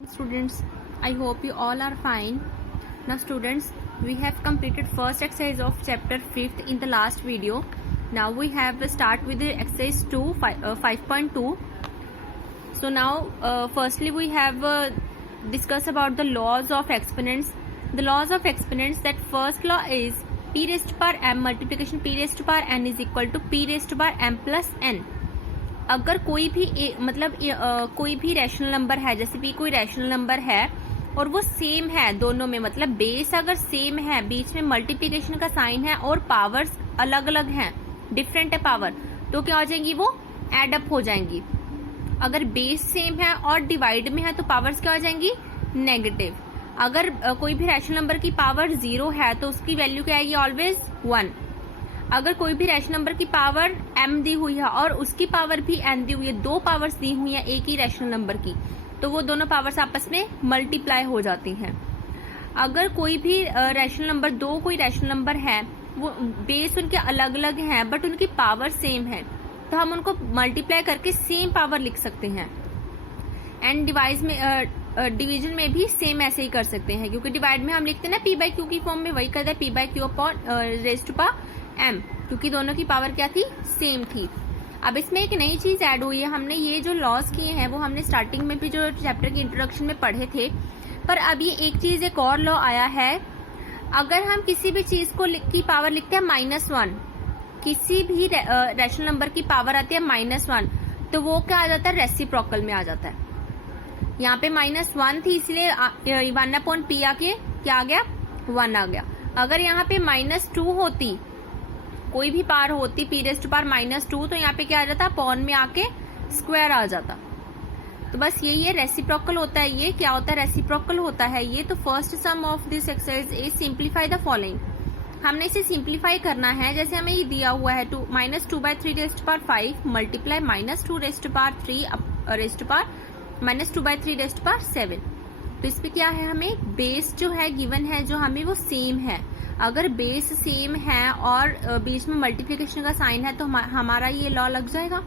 Students, I hope you all are fine. Now students, we have completed first exercise of chapter 5th in the last video. Now we have start with the exercise 5.2. So now firstly we have discussed about the laws of exponents. The laws of exponents, that first law is p raised to power m multiplication p raised to power n is equal to p raised to power m plus n. अगर कोई भी कोई भी rational number है, जैसे भी कोई rational number है और वो सेम है दोनों में, मतलब बेस अगर सेम है, बीच में मल्टीप्लिकेशन का साइन है और पावर्स अलग अलग हैं, डिफरेंट है पावर, तो क्या हो जाएंगी, वो एड अप हो जाएंगी. अगर बेस सेम है और डिवाइड में है तो पावर्स क्या हो जाएंगी, नेगेटिव. अगर कोई भी रैशनल नंबर की पावर 0 है तो उसकी वैल्यू क्या आएगी, ऑलवेज 1. अगर कोई भी रैशनल नंबर की पावर m दी हुई है और उसकी पावर भी n दी हुई है, दो पावर्स दी हुई है एक ही रैशनल नंबर की, तो वो दोनों पावर्स आपस में मल्टीप्लाई हो जाती हैं. अगर कोई भी रैशनल नंबर, दो कोई रैशनल नंबर है, वो बेस उनके अलग अलग हैं बट उनकी पावर सेम है, तो हम उनको मल्टीप्लाई करके सेम पावर लिख सकते हैं. एंड डिवीजन में भी सेम ऐसे ही कर सकते हैं, क्योंकि डिवाइड में हम लिखते हैं ना p बाई क्यू की फॉर्म में, वही करते हैं p by Q upon raise to power m, क्योंकि दोनों की पावर क्या थी, सेम थी. अब इसमें एक नई चीज ऐड हुई है. हमने ये जो लॉस किए हैं वो हमने स्टार्टिंग में भी जो चैप्टर की इंट्रोडक्शन में पढ़े थे, पर अब ये एक चीज, एक और लॉ आया है. अगर हम किसी भी चीज को की पावर लिखते हैं -1, किसी भी रैशनल नंबर की पावर आती है -1, तो वो क्या आ जाता है, रेसिप्रोकल में आ जाता है. यहाँ पे -1 थी, इसलिए 1/p आके क्या आ गया, 1 आ गया. अगर यहाँ पे -2 होती, कोई भी पावर होती p रेज़ टू पावर -2, तो यहाँ पे क्या आ जाता, अपॉन में आके स्क्वायर आ जाता. तो बस यही है, रेसिप्रोकल होता है. ये क्या होता है, रेसिप्रोकल होता है ये. तो first sum of this exercise is simplify the following. हमने इसे सिंप्लीफाई करना है. जैसे हमें ये दिया हुआ है -2/3 raise to power 5 multiply -2 raise to power 3 raise to power -2/3 raise to power 7. तो इस पे क्या है, हमें बेस जो है गिवन है, जो हमें वो सेम है. अगर बेस सेम है और बीच में मल्टीप्लिकेशन का साइन है तो हमारा ये लॉ लग जाएगा.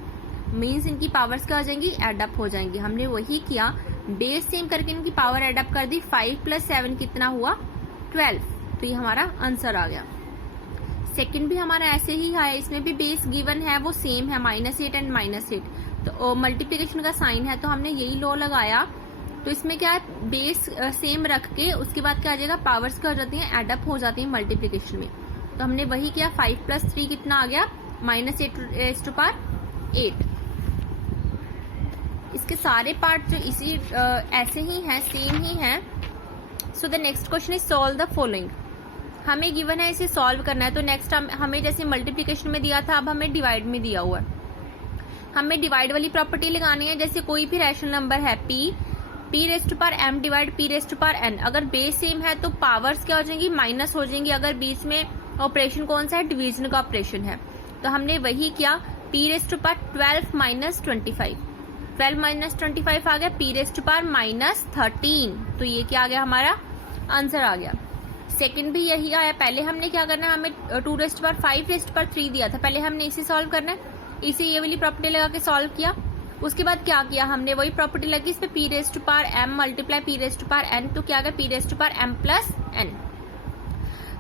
मीन्स इनकी पावर्स क्या हो जाएंगी, एड अप हो जाएंगी. हमने वही किया, बेस सेम करके इनकी पावर एड अप कर दी. 5 + 7 कितना हुआ, 12. तो ये हमारा आंसर आ गया. सेकंड भी हमारा ऐसे ही है, इसमें भी बेस गिवन है, वो सेम है, -8 एंड -8. तो मल्टीप्लिकेशन का साइन है तो हमने यही लॉ लगाया. तो इसमें क्या है, बेस सेम रख के उसके बाद क्या आ जाएगा, पावर्स क्या हो जाती हैं, एड अप हो जाती हैं मल्टीप्लिकेशन में. तो हमने वही किया. 5 + 3 कितना आ गया, -8 रेज़ टू पावर 8. इसके सारे पार्ट जो इसी ऐसे ही हैं, सेम ही हैं. So the next question is solve the following. हमें गिवन है, इसे सॉल्व करना है. तो नेक्स्ट हमें जैसे मल्टीप्लिकेशन में दिया था, अब हमें डिवाइड में दिया हुआ है. हमें डिवाइड वाली प्रॉपर्टी लगानी है. जैसे कोई भी रैशनल नंबर है p raise to power m divide p raise to power n, अगर बेस सेम है तो पावर्स क्या हो जाएंगी, माइनस हो जाएंगी. अगर बीच में ऑपरेशन कौन सा है, डिवीजन का ऑपरेशन है. तो हमने वही किया. p रेज़ टू पावर 12 - 25, 12 - 25 आ गया. p रेज़ टू पावर -13, तो ये क्या आ गया, हमारा आंसर आ गया. सेकंड भी यही आया. पहले हमने क्या करना है, हमें 2 raise to power 5 raise to power 3 दिया था, पहले हमने इसे सॉल्व करना है. इसे ये वाली प्रॉपर्टी लगा के सॉल्व किया. उसके बाद क्या किया, हमने वही प्रॉपर्टी लगी, इस पे p raise to power m multiply p raise to power n, तो क्या आ गया, p raise to power m plus n.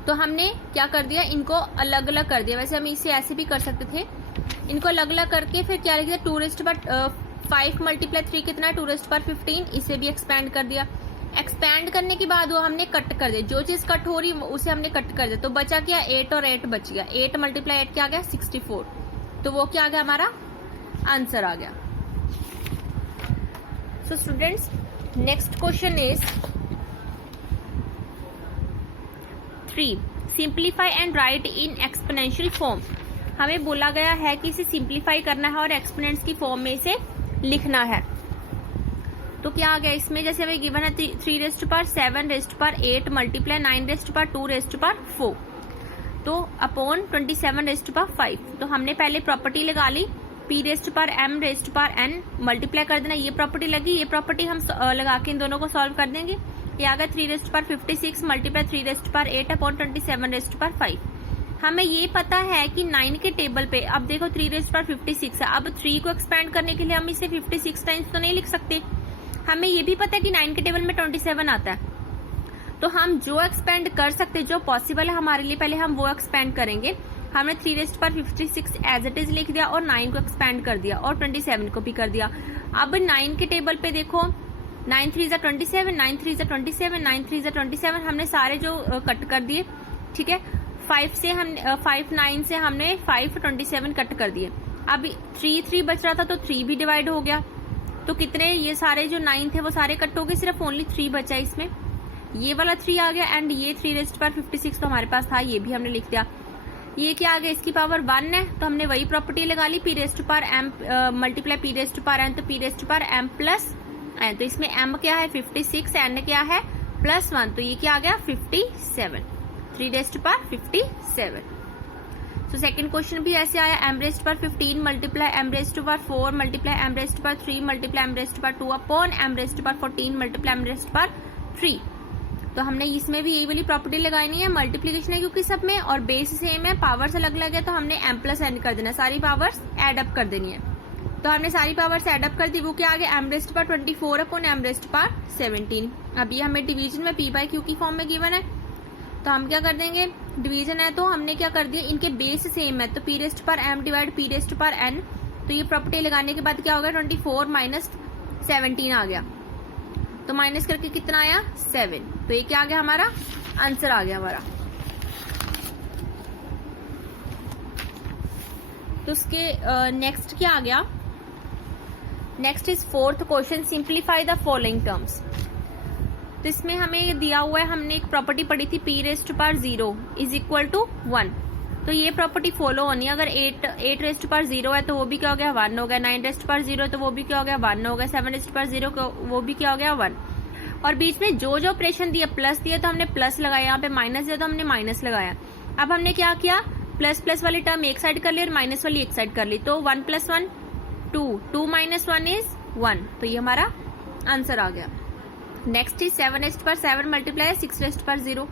तो हमने क्या कर दिया, इनको अलग अलग कर दिया. वैसे हम इसे ऐसे भी कर सकते थे, इनको अलग अलग करके फिर क्या लिख दिया, 2 रेज़ टू पावर 5 मल्टीप्लाई 3 कितना है, 2 रेज़ टू पावर 15. इसे भी एक्सपैंड कर दिया. एक्सपैंड करने के बाद वो हमने कट कर दिया, जो चीज कट हो रही उसे हमने कट कर दिया. तो बचा क्या, 8 और 8 बच गया. 8 मल्टीप्लाई 8 क्या आ गया, 64. तो वो क्या आ गया, हमारा आंसर आ गया. So students, next question is 3. Simplify and write in exponential form. हमें बोला गया है कि इसे सिंप्लीफाई करना है और एक्सपोनेंट्स की फॉर्म में इसे लिखना है. तो क्या आ गया इसमें, जैसे हमें गिवन है 3 raise to power 7 raise to power 8 multiply 9 raise to power 2 raise to power 4, तो अपॉन 27 रेज़ टू पावर 5. तो हमने पहले प्रॉपर्टी लगा ली, p raise to power m raise to power n multiply कर देना. ये प्रॉपर्टी लगी, ये प्रॉपर्टी हम लगा के इन दोनों को सॉल्व कर देंगे. ये आ गया 3 raise to power 56 multiply 3 raise to power 8 upon 27 raise to power 5. हमें ये पता है कि 9 के टेबल पे, अब देखो 3 रेज़ टू पावर 56 है. अब 3 को एक्सपैंड करने के लिए हम इसे 56 टाइम्स तो नहीं लिख सकते, हमें ये भी पता है कि 9 के टेबल में 27 आता है, तो हम जो एक्सपेंड कर सकते, जो पॉसिबल है हमारे लिए, पहले हम वो एक्सपेंड करेंगे। हमने 356 एज इट इज लिख दिया और 9 को एक्सपेंड कर दिया और 27 को भी कर दिया। अब 9 के टेबल पे देखो, 9 3 27, 9 3 27, 9 3 27, हमने सारे जो कट कर दिए, ठीक है। 5 से हम 5 9 से हमने 5 27 कट कर दिए। अब 3 3 बच रहा था तो 3 भी डिवाइड हो गया, तो कितने, ये सारे जो 9 थे वो सारे कट हो गए, सिर्फ ओनली 3 बचा इसमें, ये वाला 3 आ गया एंड ये 356 तो हमारे पास था, ये भी हमने लिख दिया। ये क्या आ गया, इसकी पावर 1 है, तो हमने वही प्रॉपर्टी लगा ली, p रेस्ट पर m मल्टीप्लाई p रेस्ट पर n, तो p रेस्ट पर m प्लस n, तो इसमें m क्या है 56, n क्या है +1, तो ये क्या आ गया 57, 3 रेस्ट पर 57। तो सेकंड क्वेश्चन भी ऐसे आया, m रेस्ट पर 15 मल्टीप्लाई m रेस्ट पर 4 मल्टीप्लाई m रेस्ट पर 3 मल्टीप्लाई m रेस्ट पर 2 अपॉन m रेस्ट पर 14 मल्टीप्लाई m रेस्ट पर 3। तो हमने इसमें भी यही वाली प्रॉपर्टी लगानी है, मल्टीप्लीकेशन है क्योंकि सब में, और बेस सेम है, पावर्स अलग अलग है, तो हमने m प्लस n कर देना, सारी पावर्स एड अप कर देनी है। तो हमने सारी पावर्स एड अप कर दी, वो क्या आ गया m रेस्ट पर 24 अपॉन m रेस्ट पर 17। अब ये हमें डिवीजन में p बाई q की फॉर्म में गिवन है, तो हम क्या कर देंगे, डिवीजन है तो हमने क्या कर दिया, इनके बेस सेम है, तो p रेस्ट पर m डिवाइड p रेस्ट पर n, तो ये प्रॉपर्टी लगाने के बाद क्या हो गया 24 माइनस 17 आ गया, तो माइनस करके कितना आया 7, तो ये क्या आ गया हमारा आंसर आ गया हमारा। तो उसके नेक्स्ट क्या आ गया, next is fourth question, simplify the following terms. तो इसमें हमें दिया हुआ है, हमने एक प्रॉपर्टी पढ़ी थी p रेस्ट पर 0 इज इक्वल टू 1, तो ये प्रॉपर्टी फॉलो होनी है। अगर 8 रेस्ट पर 0 है तो वो भी क्या हो गया 1 हो गया, 9 रेस्ट पर 0 है तो वो भी क्या हो गया 1 हो गया, 7 रेस्ट पर 0 वो भी क्या हो गया 1। और बीच में जो जो ऑपरेशन दिया, प्लस दिया तो हमने प्लस लगाया, यहाँ पे माइनस दिया तो हमने माइनस लगाया। अब हमने क्या किया, प्लस प्लस वाली टर्म एक साइड कर ली और माइनस वाली एक साइड कर ली, तो 1 + 1 2, 2 - 1 इज 1, तो ये हमारा आंसर आ गया। नेक्स्ट इज 7 रेस्ट पर 7 मल्टीप्लाई 6 रेस्ट पर 0।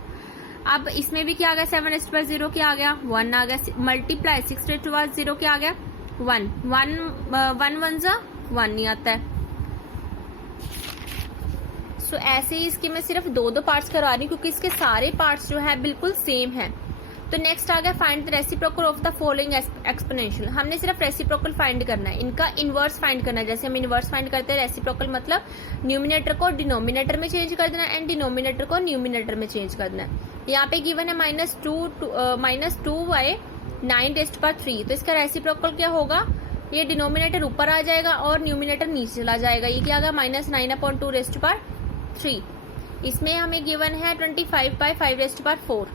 अब इसमें भी क्या आ गया, 7 रेस्ट पर 0 क्या आ गया 1 आ गया, मल्टीप्लाई 6 रेस्ट पर 0 क्या आ गया 1, 1 1 जा 1 नहीं आता है। सो ऐसे ही इसके मैं सिर्फ दो पार्ट्स करवा रही हूँ क्योंकि इसके सारे पार्ट्स जो है बिल्कुल सेम है। तो नेक्स्ट आ गया find the reciprocal of the following exponential. हमने सिर्फ रेसिप्रोकल फाइंड करना है, इनका इनवर्स फाइंड करना है। जैसे हम इनवर्स फाइंड करते हैं, रेसिप्रोकल मतलब न्यूमिनेटर को डिनोमिनेटर में चेंज कर देना एंड डिनोमिनेटर को न्यूमिनेटर में चेंज कर देना है। यहाँ पे गिवन है -2 बाय 9 रेस्ट पर 3, तो इसका रेसिप्रोकल क्या होगा, ये डिनोमिनेटर ऊपर आ जाएगा और न्यूमिनेटर नीचे चला जाएगा। ये क्या होगा -9/2 रेस्ट पर 3। इसमें हमें गिवन है 25/5 रेस्ट पर 4।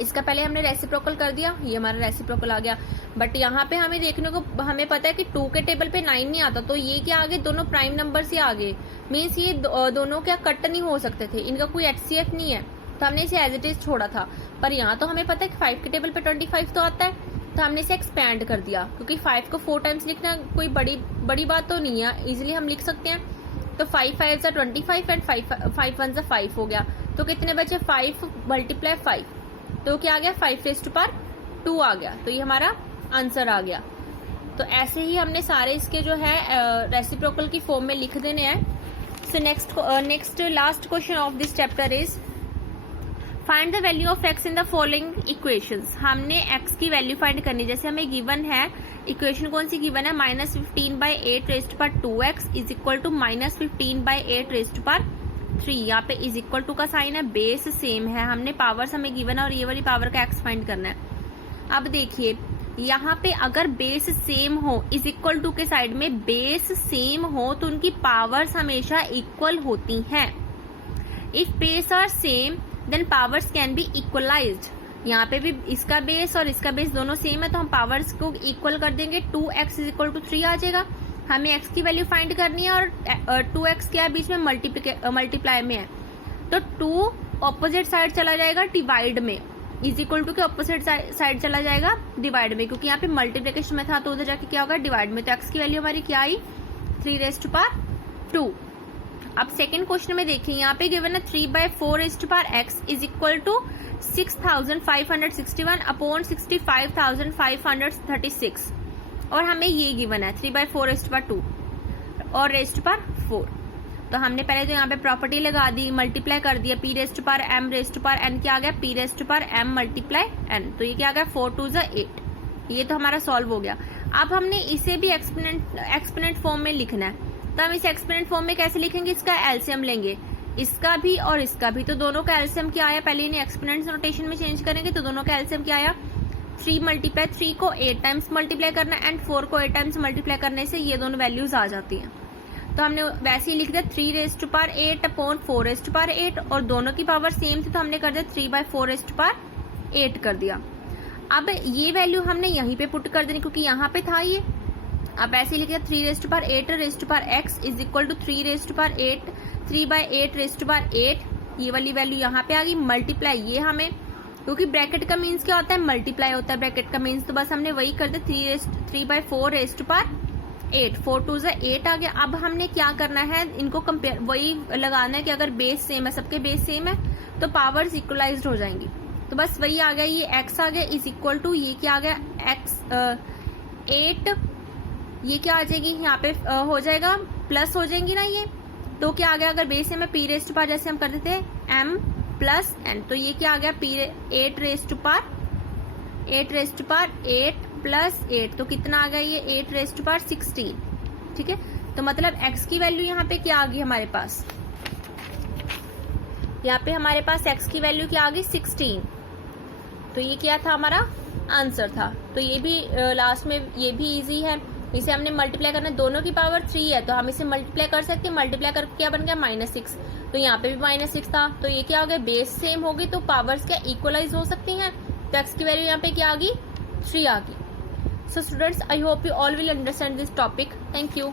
इसका पहले हमने रेसिप्रोकल कर दिया, ये हमारा रेसिप्रोकल आ गया। बट यहाँ पे हमें देखने को हमें पता है कि 2 के टेबल पे 9 नहीं आता, तो ये क्या आगे दोनों प्राइम नंबर से आगे, मीन्स ये दोनों क्या कट नहीं हो सकते थे, इनका कोई HCF नहीं है, तो हमने इसे एज इट इज छोड़ा था। पर यहाँ तो हमें पता है कि 5 के टेबल पे 25 तो आता है, तो हमने इसे एक्सपैंड कर दिया क्योंकि 5 को 4 टाइम्स लिखना कोई बड़ी बात तो नहीं है, इजिली हम लिख सकते हैं। तो 5 5 = 25 एंड 5 1 = 5 हो गया, तो कितने बचे 5 × 5, तो क्या आ गया 5 रेस्ट पर 2 आ गया, तो ये हमारा आंसर आ गया। तो ऐसे ही हमने सारे इसके जो है रेसिप्रोकल की फॉर्म में लिख देने हैं। So next last question of this chapter is find the value of x in the following equations. हमने x की वैल्यू फाइंड करनी, जैसे हमें गिवन है इक्वेशन कौन सी गिवन है, -15/8 रेस्ट पर 2x is equal to -15/8 rest पर 3। यहाँ पे इज इक्वल टू का साइन है, बेस सेम है, हमने पावर्स हमें गिवन है और ये वाली पावर का x फाइंड करना है। अब देखिए यहाँ पे अगर बेस सेम हो, इज इक्वल टू के साइड में बेस सेम हो तो उनकी पावर्स हमेशा इक्वल होती हैं। If base are same then powers can be equalised. यहाँ पे भी इसका बेस और इसका बेस दोनों सेम है, तो हम पावर्स को इक्वल कर देंगे, 2x इज इक्वल टू 3 आ जाएगा। हमें x की वैल्यू फाइंड करनी है और 2x क्या है बीच में मल्टीप्लाई में है, तो 2 ऑपोजिट साइड चला जाएगा डिवाइड में, इज इक्वल टू के ऑपोजिट साइड चला जाएगा डिवाइड में, क्योंकि यहाँ पे मल्टीप्लिकेशन में था तो उधर जाके क्या होगा डिवाइड में। तो x की वैल्यू हमारी क्या आई 3 रेस्ट पर 2। अब सेकेंड क्वेश्चन में देखिए, यहाँ पे गिवन है 3/4 रेस्ट पर x is equal to 6561 upon 65,536 और हमें ये गिवन है 3/4 रेस्ट पर 2 और रेस्ट पर 4। तो हमने पहले तो यहाँ पे प्रॉपर्टी लगा दी, मल्टीप्लाई कर दिया, p rest power m rest power n क्या आ गया, p rest power m multiply n, तो ये क्या आ गया 4 2 8। ये तो हमारा सॉल्व हो गया। अब हमने इसे भी एक्सपोनेंट फॉर्म में लिखना है, तो हम इसे एक्सपोनेंट फॉर्म में कैसे लिखेंगे, इसका एलसीएम लेंगे, इसका भी और इसका भी, तो दोनों का एलसीएम क्या आया, पहले इन्हें एक्सपोनेंट नोटेशन में चेंज करेंगे, तो दोनों का एलसीएम क्या आया 3 मल्टीप्लाई 3 को 8 टाइम्स मल्टीप्लाई करना एंड 4 को 8 टाइम्स मल्टीप्लाई करने से ये दोनों वैल्यूज आ जाती हैं। तो हमने वैसे ही लिख दिया 3 raised power 8 upon 4 rest power 8, और दोनों की पावर सेम थी तो हमने कर दिया 3/4 रेस्ट पावर 8 कर दिया। अब ये वैल्यू हमने यहीं पे पुट कर देनी क्योंकि यहाँ पे था ये। अब ऐसे ही लिख दिया 3 raised power 8 raised power x is equal to 3 raised power 8 3/8 raised power 8, ये वाली वैल्यू यहाँ पे आ गई, मल्टीप्लाई ये हमें, क्योंकि ब्रैकेट का मीन्स क्या होता है, मल्टीप्लाई होता है ब्रैकेट का मीन्स, तो बस हमने वही कर दिया 3/4 रेस्ट पावर 8, 4 2 8 आ गया। अब हमने क्या करना है, इनको कंपेयर वही लगाना है कि अगर बेस सेम है, सबके बेस सेम है तो पावर्स इक्वलाइज्ड हो जाएंगी, तो बस वही आ गया, ये x आ गया इज इक्वल टू ये क्या आ गया x 8, ये क्या आ जाएगी यहाँ पे हो जाएगा प्लस हो जाएंगी ना ये, तो क्या आ गया, अगर बेस में p रेस्ट पावर जैसे हम कर देते हैं m प्लस n, तो ये क्या आ गया 8 रेस्ट पावर 8 प्लस 8, तो कितना आ गया ये 8 रेस्ट पावर 16, ठीक है। तो मतलब x की वैल्यू यहाँ पे क्या आ गई हमारे पास, यहाँ पे हमारे पास x की वैल्यू क्या आ गई 16, तो ये क्या था हमारा आंसर था। तो ये भी लास्ट में ये भी इजी है, इसे हमने मल्टीप्लाई करना, दोनों की पावर 3 है तो हम इसे मल्टीप्लाई कर सकते हैं, मल्टीप्लाई करके क्या बन गया -6, तो यहाँ पे भी -6 था, तो ये क्या हो गया बेस सेम होगी तो पावर्स क्या इक्वलाइज हो सकती हैं, तो x की वैल्यू यहाँ पे क्या आ गई 3 आ गई। So students, I hope you all will understand this topic. Thank you.